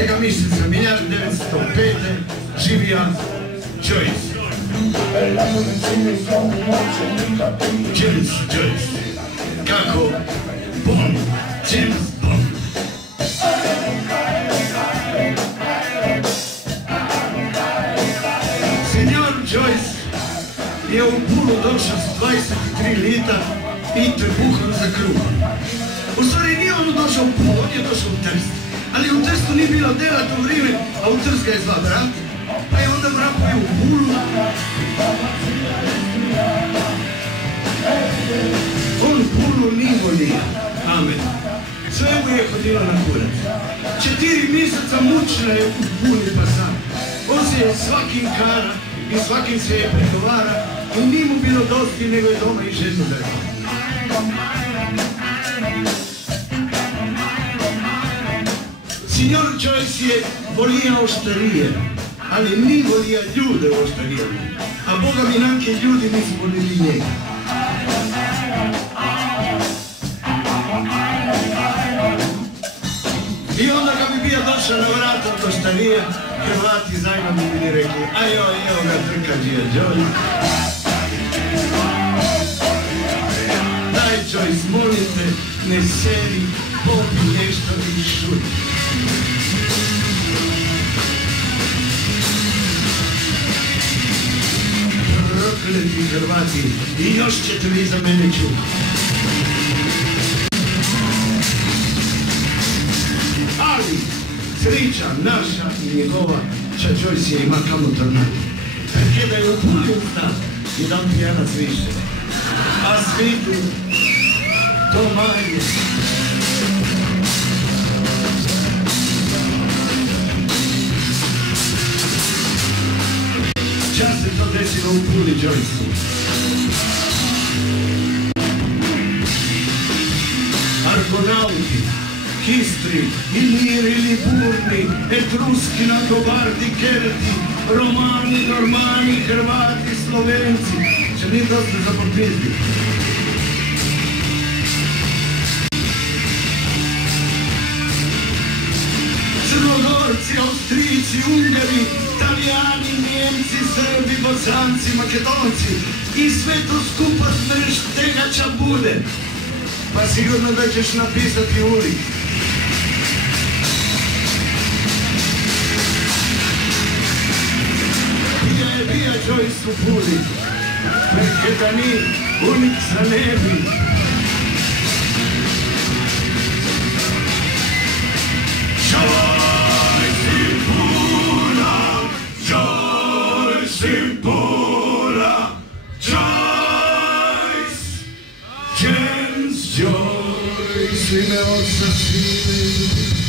10. mjeseca 1905. živija Joyce. James Joyce. Kako? Bond. James Bond. Senjor Joyce je u Pulu došao s 23 lita i trbuhom za kruh. U stvari nije on došao u Pulu, on je došao u Trst. Ali u Trstu nije bilo dela to vrijeme, a u Trst ga je zva brat. Pa je onda vrapio u Pulu. On Pulu nije volio. Amen. Sve mu je hodilo na kurac. 4 mjeseca mučila je u Puli pa sam. On se je svakim kara i svakim se je pregovara i nije mu bilo dosti nego je doma i ženu dao. Signor Joyce je volija oštarije, ali nije volija ljude oštarije, a Boga mi nanke ljudi nisu volili njega. I onda kad bi bio došao na vrata od oštarije, Hrvati zajedno bi bili rekli, ajoj, evo ga trkađija Joyce. Daj Joyce, molim te, ne seri, popi nešto i šuti. Prokleti Hrvati, i još ćete vi za mene čuti. Ali, sreća naša i njegova, ša Joyce je ima kamo tornati. Kada je u Puli ustao, jedan pijanac više. A svitu, to manje. Čas se to desilo u Puli Joyce-u. Argonauti, Histri, Iliri, Liburni, Etruski, Langobardi, Kelti, Romani, Normani, Hrvati, Slovenci. Če nije dosta za popizdi. Crnogorci, Austrijci, Ungari, Italijani, Njemci, Srbi, Bosanci, Makedonci i sve to skupa smrš tegača bude. Pa sigurno da ćeš napisati ulic. Bija Joyce u Puli, prekretani ulic za nebi. Simpura, Joyce, James Joyce, ime oca svime.